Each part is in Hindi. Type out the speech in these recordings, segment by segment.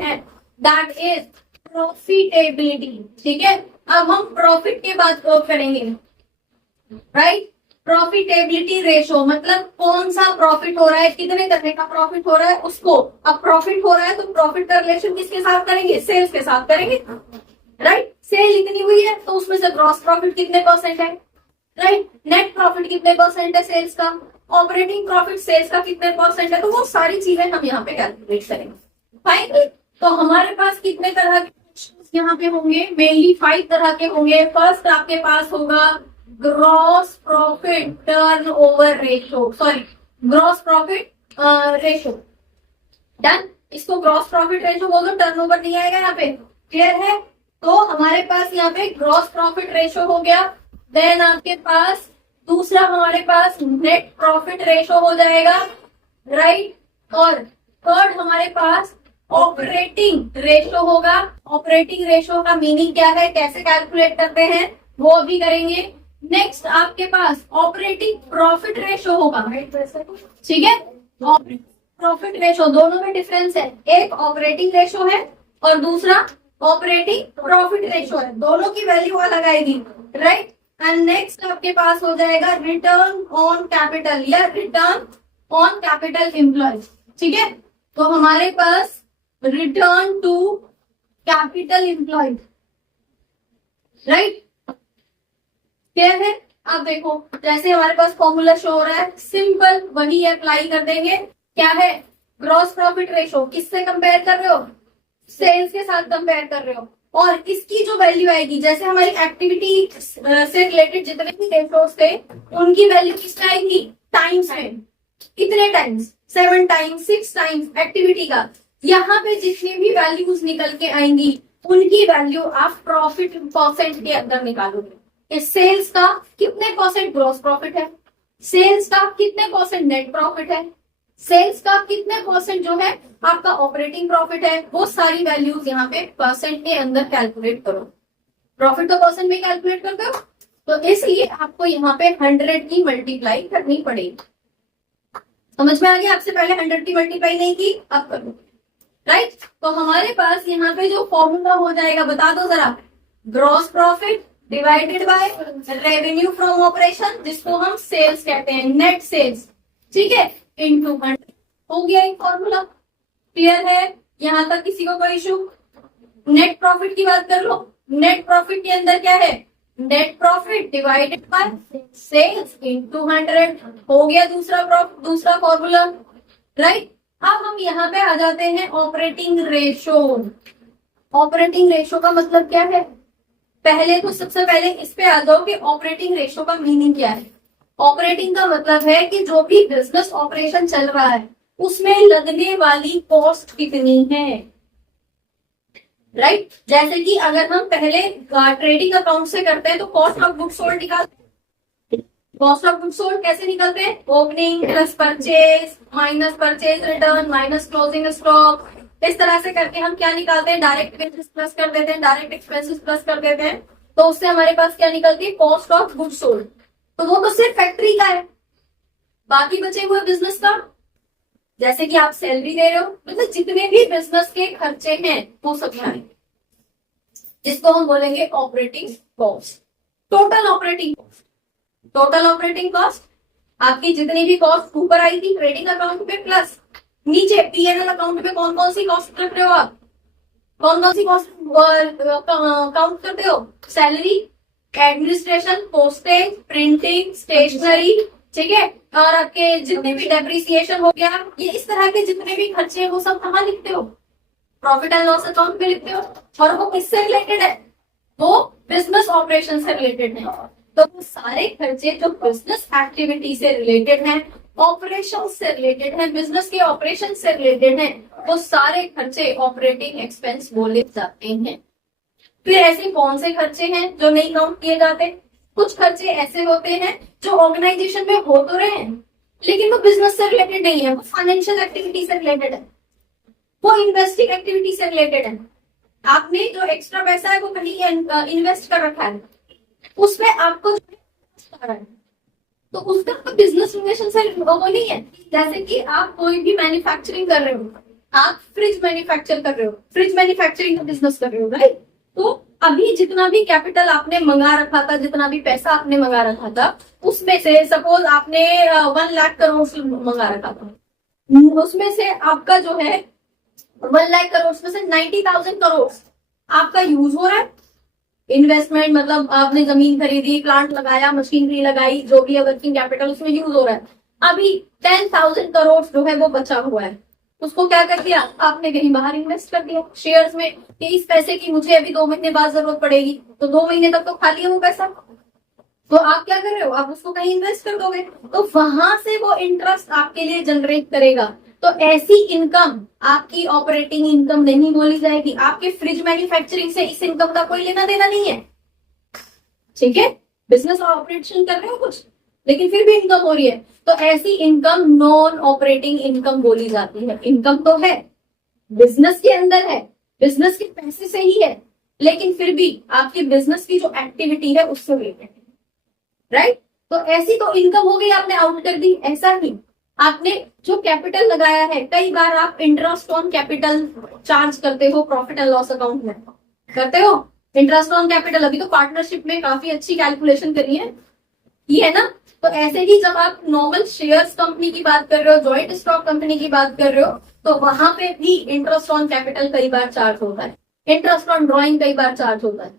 हैं, दैट इज प्रॉफिटेबिलिटी। ठीक है, अब हम प्रॉफिट के बाद वर्क करेंगे, राइट। प्रॉफिटेबिलिटी रेशो मतलब कौन सा प्रॉफिट हो रहा है, कितने तरह का प्रॉफिट हो रहा है उसको। अब प्रॉफिट हो रहा है तो प्रॉफिट का रिलेशन किसके साथ करेंगे, सेल्स के साथ करेंगे, राइट। सेल इतनी हुई है तो उसमें से ग्रॉस प्रॉफिट कितने परसेंट है, राइट। नेट प्रॉफिट कितने परसेंट है सेल्स का, ऑपरेटिंग प्रॉफिट सेल्स का कितने परसेंट है, तो वो सारी चीजें हम यहाँ पे कैलकुलेट करेंगे। फाइन, तो हमारे पास कितने तरह के यहाँ पे होंगे, मेनली 5 तरह के होंगे। फर्स्ट आपके पास होगा gross profit turnover ratio, sorry gross profit ratio, done. इसको ग्रॉस प्रॉफिट रेशो बोल दो, टर्नओवर नहीं आएगा यहाँ पे, क्लियर है। तो हमारे पास यहाँ पे ग्रॉस प्रॉफिट रेशो हो गया। देन आपके पास दूसरा हमारे पास नेट प्रॉफिट रेशो हो जाएगा, राइट। और थर्ड हमारे पास ऑपरेटिंग रेशो होगा। ऑपरेटिंग रेशो का मीनिंग क्या है, कैसे कैलकुलेट करते हैं वो भी करेंगे। नेक्स्ट आपके पास ऑपरेटिंग प्रॉफिट रेशो होगा, ठीक है। प्रॉफिट रेशो दोनों में डिफरेंस है, एक ऑपरेटिंग रेशो है और दूसरा ऑपरेटिंग प्रॉफिट रेशो है, दोनों की वैल्यू अलग आएगी, राइट। एंड नेक्स्ट आपके पास हो जाएगा रिटर्न ऑन कैपिटल या रिटर्न ऑन कैपिटल एम्प्लॉय, ठीक है। तो हमारे पास return to capital employed, right, क्या है। अब देखो जैसे हमारे पास फॉर्मूला शो हो रहा है, सिंपल वही अप्लाई कर देंगे। क्या है, ग्रॉस प्रॉफिट रेशो किससे कंपेयर कर रहे हो, सेल्स के साथ कंपेयर कर रहे हो। और इसकी जो वैल्यू आएगी, जैसे हमारी एक्टिविटी से रिलेटेड जितने भी रेशोस थे उनकी वैल्यू किसमें आएगी, टाइम्स में। कितने टाइम्स, 7 टाइम्स, 6 टाइम्स एक्टिविटी का। यहाँ पे जितनी भी वैल्यूज निकल के आएंगी उनकी वैल्यू आप प्रॉफिट परसेंट के अंदर निकालोगे। इस सेल्स का कितने परसेंट ग्रॉस प्रॉफिट है, सेल्स का कितने परसेंट नेट प्रॉफिट है, सेल्स का कितने परसेंट जो है आपका ऑपरेटिंग प्रॉफिट है, वो सारी वैल्यूज यहाँ पे परसेंट के अंदर कैलकुलेट करो। प्रॉफिट तो परसेंट में कैलकुलेट करते हो, तो इसलिए आपको यहाँ पे 100 की मल्टीप्लाई करनी पड़ेगी। समझ में आ गया, आपसे पहले 100 की मल्टीप्लाई नहीं की, अब करो, राइट। तो हमारे पास यहाँ पे जो फॉर्मूला हो जाएगा बता दो जरा, gross profit divided by revenue from operation, जिसको हम सेल्स कहते हैं, नेट सेल्स, ठीक है, इनटू 100 हो गया एक फॉर्मूला। क्लियर है, यहाँ तक किसी को कोई इशू। नेट प्रॉफिट की बात कर लो, नेट प्रॉफिट के अंदर क्या है, net profit divided by sales into 100 हो गया दूसरा फॉर्मूला, राइट। अब हम यहाँ पे आ जाते हैं ऑपरेटिंग रेशो। ऑपरेटिंग रेशो का मतलब क्या है, पहले तो सबसे पहले इस पे आ जाओ कि ऑपरेटिंग रेशो का मीनिंग क्या है। ऑपरेटिंग का मतलब है कि जो भी बिजनेस ऑपरेशन चल रहा है उसमें लगने वाली कॉस्ट कितनी है, राइट। जैसे कि अगर हम पहले ट्रेडिंग अकाउंट से करते हैं तो कॉस्ट ऑफ गुड्स सोल्ड निकालते हैं। कॉस्ट ऑफ गुड्स सोल्ड कैसे निकलते हैं, opening plus purchase minus purchase return minus closing stock, इस तरह से करके हम क्या निकालते हैं, डायरेक्ट एक्सपेंसेस प्लस कर देते हैं, डायरेक्ट एक्सपेंसेस प्लस कर देते हैं, तो उससे हमारे पास क्या निकलती है, कॉस्ट ऑफ गुड्स सोल्ड। तो वो तो सिर्फ फैक्ट्री का है, बाकी बचे हुए बिजनेस का, जैसे कि आप सैलरी दे रहे हो, मतलब जितने भी बिजनेस के खर्चे हैं वो सब आएंगे, जिसको हम बोलेंगे operating cost. Total operating cost, total operating cost आपकी जितनी भी कॉस्ट ऊपर आई थी ट्रेडिंग अकाउंट पे प्लस नीचे पीएनएल अकाउंट पे कौन कौन सी कॉस्ट रख रहे हो आप, कौन कौन सी कॉस्ट काउंट करते हो, salary, administration, postage, printing, stationery, ठीक है, और आपके जितने भी डेप्रिसिएशन हो गया, ये इस तरह के जितने भी खर्चे हैं वो सब कहाँ लिखते हो, प्रॉफिट एंड लॉस अकाउंट में लिखते हो। और वो किससे रिलेटेड है, वो बिजनेस ऑपरेशन से रिलेटेड है। तो वो सारे खर्चे जो बिजनेस एक्टिविटी से रिलेटेड हैं, ऑपरेशन से रिलेटेड है, बिजनेस के ऑपरेशन से रिलेटेड है, वो सारे खर्चे ऑपरेटिंग एक्सपेंस बोले जाते हैं। फिर ऐसे कौन से खर्चे हैं जो नहीं काउंट किए जाते, कुछ खर्चे ऐसे होते हैं जो ऑर्गेनाइजेशन में हो तो रहे हैं लेकिन वो बिजनेस से रिलेटेड नहीं है, वो फाइनेंशियल एक्टिविटी से रिलेटेड है, वो इन्वेस्टिंग एक्टिविटी से रिलेटेड है। आपने जो एक्स्ट्रा पैसा है वो कहीं इन्वेस्ट कर रखा है, उसमें आपको तो उसका तो बिजनेस रिलेशन से वो नहीं है। जैसे कि आप कोई भी मैन्युफैक्चरिंग कर रहे हो, आप फ्रिज मैन्युफैक्चर कर रहे हो, फ्रिज मैन्युफैक्चरिंग का बिजनेस कर रहे हो, राइट। तो अभी जितना भी कैपिटल आपने मंगा रखा था, जितना भी पैसा आपने मंगा रखा था, उसमें से सपोज आपने 1 लाख करोड़ मंगा रखा था, उसमें से आपका जो है 1 लाख करोड़ में से 90,000 करोड़ आपका यूज हो रहा है। इन्वेस्टमेंट मतलब आपने जमीन खरीदी, प्लांट लगाया, मशीनरी लगाई, जो भी है वर्किंग कैपिटल उसमें यूज हो रहा है। अभी 10,000 करोड़ जो है वो बचा हुआ है, उसको क्या कर दिया आपने, कहीं बाहर इन्वेस्ट कर दिया शेयर्स में, कि इस पैसे की मुझे अभी 2 महीने बाद जरूरत पड़ेगी, तो 2 महीने तक तो खाली है वो पैसा, तो आप क्या कर रहे हो, आप उसको कहीं इन्वेस्ट कर दोगे, तो वहां से वो इंटरेस्ट आपके लिए जनरेट करेगा। तो ऐसी इनकम आपकी ऑपरेटिंग इनकम नहीं बोली जाएगी। आपके फ्रिज मैन्युफैक्चरिंग से इस इनकम का कोई लेना देना नहीं है, ठीक है। बिजनेस ऑपरेशन कर रहे हो कुछ, लेकिन फिर भी इनकम हो रही है, तो ऐसी इनकम नॉन ऑपरेटिंग इनकम बोली जाती है। इनकम तो है, बिजनेस के अंदर है, बिजनेस के पैसे से ही है, लेकिन फिर भी आपकी बिजनेस की जो एक्टिविटी है उससे रिलेटेड, राइट। तो ऐसी तो इनकम हो गई, आपने आउट कर दी। ऐसा ही आपने जो कैपिटल लगाया है, कई बार आप इंटरेस्ट ऑन कैपिटल चार्ज करते हो प्रॉफिट एंड लॉस अकाउंट में, करते हो इंटरेस्ट ऑन कैपिटल। अभी तो पार्टनरशिप में काफी अच्छी कैलकुलेशन करी है, ये है ना। तो ऐसे ही जब आप नॉर्मल शेयर्स कंपनी की बात कर रहे हो, जॉइंट स्टॉक कंपनी की बात कर रहे हो, तो वहां पे भी इंटरेस्ट ऑन कैपिटल कई बार चार्ज होता है, इंटरेस्ट ऑन ड्रॉइंग कई बार चार्ज होता है।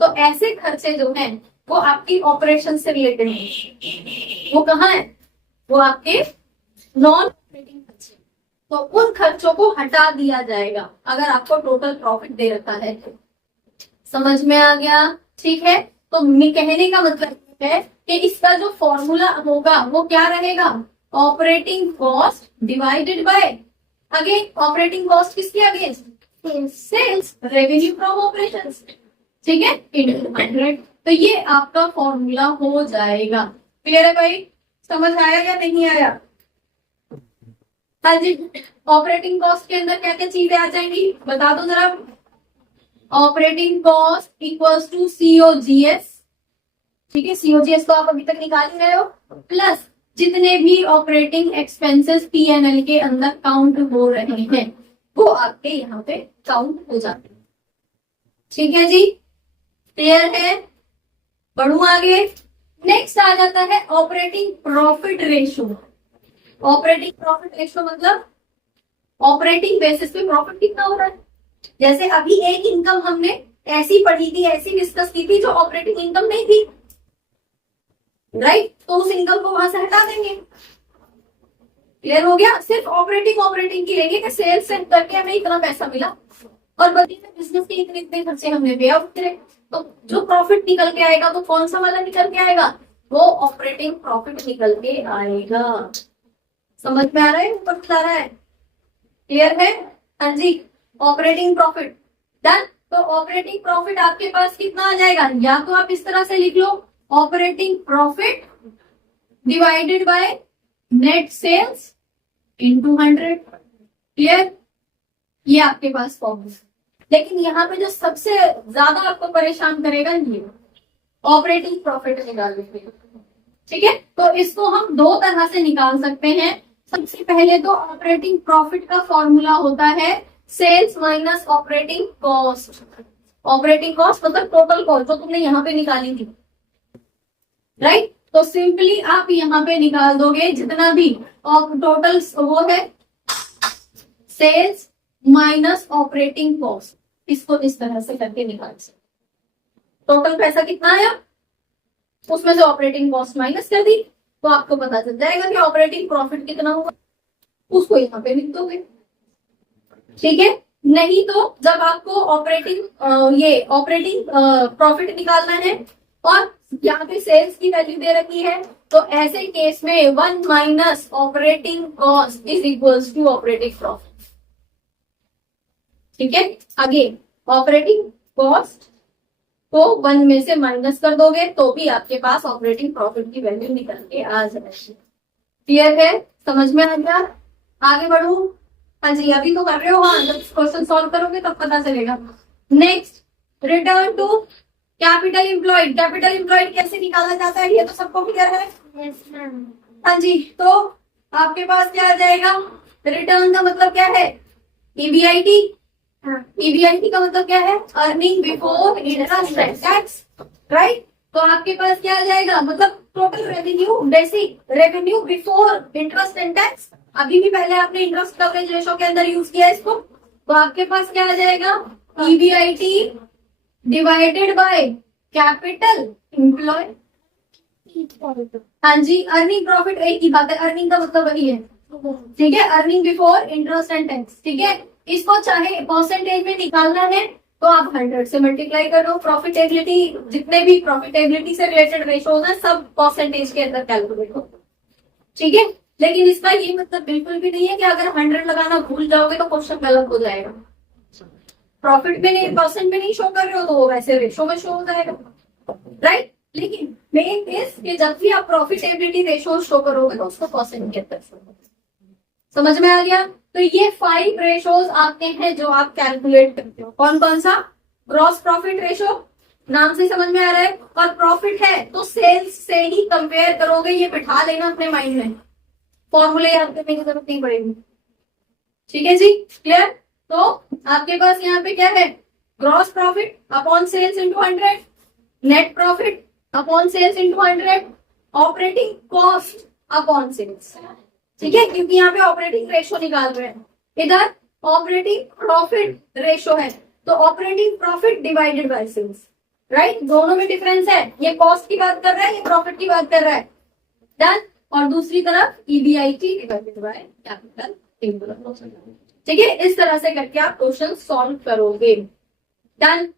तो ऐसे खर्चे जो हैं वो आपकी ऑपरेशन से रिलेटेड है, वो कहाँ है, वो आपके नॉन ऑपरेटिंग खर्चे। तो उन खर्चों को हटा दिया जाएगा अगर आपको टोटल प्रॉफिट दे रखा है तो। समझ में आ गया, ठीक है। तो कहने का मतलब है कि इसका जो फॉर्मूला होगा वो क्या रहेगा, operating cost divided by, again operating cost किसके against, sales revenue from operations, ठीक है, इंटू 100। तो ये आपका फॉर्मूला हो जाएगा। क्लियर है भाई, समझ आया या नहीं आया। हाँ जी, ऑपरेटिंग कॉस्ट के अंदर क्या क्या चीजें आ जाएंगी बता दो जरा। Operating cost equals to COGS, ठीक है, सीओजीएस तो आप अभी तक निकाल ही रहे हो, प्लस जितने भी ऑपरेटिंग एक्सपेंसेस पीएनएल के अंदर काउंट हो रहे हैं वो आपके यहाँ पे काउंट हो जाते हैं, ठीक है जी, क्लियर है। बढ़ू आगे, नेक्स्ट आ जाता है operating profit ratio. Operating profit ratio मतलब ऑपरेटिंग बेसिस पे प्रॉफिट कितना हो रहा है। जैसे अभी एक इनकम हमने ऐसी पढ़ी थी, ऐसी डिस्कस की थी जो ऑपरेटिंग इनकम नहीं थी, राइट, तो उस इनकम को वहां से हटा देंगे। क्लियर हो गया, सिर्फ ऑपरेटिंग की लेंगे कि सेल्स से करके हमें इतना पैसा मिला और बदले में बिजनेस के इतने इतने खर्चे हमने पे आउट करे, तो जो प्रॉफिट निकल के आएगा वो कौन सा वाला निकल के आएगा, वो ऑपरेटिंग प्रॉफिट निकल के आएगा। समझ में आ रहा है, ऊपर बता रहा है, क्लियर है। हाँ जी, ऑपरेटिंग प्रॉफिट डन। तो ऑपरेटिंग प्रॉफिट आपके पास कितना आ जाएगा, या तो आप इस तरह से लिख लो, operating profit divided by net sales into 100। Clear, ये आपके पास फॉर्मूला। लेकिन यहाँ पे जो सबसे ज्यादा आपको परेशान करेगा ये ऑपरेटिंग प्रॉफिट निकालने के लिए, ठीक है। तो इसको हम दो तरह से निकाल सकते हैं। सबसे पहले तो ऑपरेटिंग प्रॉफिट का फॉर्मूला होता है sales minus operating cost. Operating cost मतलब टोटल कॉस्ट जो तुमने यहाँ पे निकाली थी, राइट। तो सिंपली आप यहाँ पे निकाल दोगे जितना भी टोटल वो है सेल्स माइनस ऑपरेटिंग कॉस्ट, इसको इस तरह से करके निकाल सकते। टोटल पैसा कितना आया, उसमें से ऑपरेटिंग कॉस्ट माइनस कर दी, तो आपको पता चल जाएगा कि ऑपरेटिंग प्रॉफिट कितना होगा, उसको यहाँ पे लिख दोगे, ठीक है। नहीं तो जब आपको ऑपरेटिंग प्रॉफिट निकालना है और यहाँ पे सेल्स की वैल्यू दे रखी है, तो ऐसे केस में 1 minus operating cost is equals to operating profit, ठीक है। अगेन ऑपरेटिंग कॉस्ट को 1 में से माइनस कर दोगे तो भी आपके पास ऑपरेटिंग प्रॉफिट की वैल्यू निकल के आ जाएगी। क्लियर है, समझ में आ गया। आगे बढ़ू, हाँ जी, अभी तो कर रहे हो, हाँ जब क्वेश्चन सॉल्व करोगे तब पता चलेगा। Next, return to capital employed. Capital employed कैसे निकाला जाता है ये तो सबको क्लियर है। हाँ जी, तो आपके पास क्या आ जाएगा, रिटर्न का मतलब क्या है, ईबीआईटी, ईबीआईटी का मतलब क्या है? Earning before interest and tax, right? तो आपके पास क्या आ जाएगा, मतलब total revenue, basic revenue before interest and tax. अभी भी पहले आपने इंटरेस्ट कवरेज रेशो के अंदर यूज किया इसको, तो आपके पास क्या आ जाएगा? EBIT divided by capital employ. हाँ जी, अर्निंग प्रॉफिट एक ही बात है, अर्निंग का मतलब वही है, ठीक है, earning before interest and tax, ठीक है। इसको चाहे परसेंटेज में निकालना है तो आप 100 से मल्टीप्लाई करो। प्रॉफिटेबिलिटी, जितने भी प्रॉफिटेबिलिटी से रिलेटेड रेशोज हैं सब परसेंटेज के अंदर कैलकुलेट हो, ठीक है। लेकिन इसका ये मतलब बिल्कुल भी नहीं है कि अगर 100 लगाना भूल जाओगे तो क्वेश्चन गलत हो जाएगा। प्रॉफिट में नहीं, परसेंट में नहीं शो कर रहे हो तो वो वैसे रेशो में शो हो जाएगा, राइट। लेकिन मेन इज कि जब भी आप प्रॉफिटेबिलिटी रेशो शो करोगे तो उसको परसेंट के अंदर शो करोगे। समझ में आ गया? तो ये 5 रेशोज आते हैं जो आप कैलकुलेट करते हो। कौन कौन सा? ग्रॉस प्रॉफिट रेशो, नाम से समझ में आ रहा है, और प्रॉफिट है तो सेल्स से ही कंपेयर करोगे, ये बिठा लेना अपने माइंड में, फॉर्मूले याद करने की जरूरत नहीं पड़ेगी, ठीक है जी, क्लियर। तो आपके पास यहाँ पे क्या है? Gross profit upon sales into 100, net profit upon sales into 100, operating cost upon sales, ठीक है, क्योंकि यहाँ पे ऑपरेटिंग रेशो निकाल रहे हैं। इधर ऑपरेटिंग प्रॉफिट रेशो है तो operating profit divided by sales, right. दोनों में डिफरेंस है, ये कॉस्ट की बात कर रहा है, ये प्रॉफिट की बात कर रहा है, डन। और दूसरी तरफ EBIT divided by capital employ, ठीक है। इस तरह से करके आप क्वेश्चन सॉल्व करोगे, डन।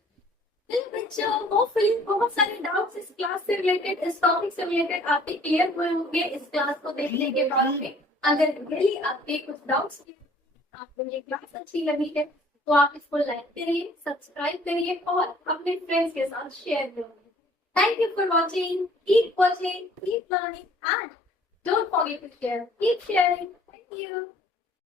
बच्चों होपफुली बहुत सारे डाउट्स इस क्लास से रिलेटेड, इस टॉपिक से रिलेटेड आपके क्लियर हुए होंगे इस क्लास को देखने के बाद में। अगर रियली आपके कुछ डाउट्स, आपको ये क्लास अच्छी लगी है तो आप इसको लाइक करिए, सब्सक्राइब करिए और अपने फ्रेंड्स के साथ शेयर करिए। Thank you for watching, keep learning and don't forget to share, keep sharing. Thank you.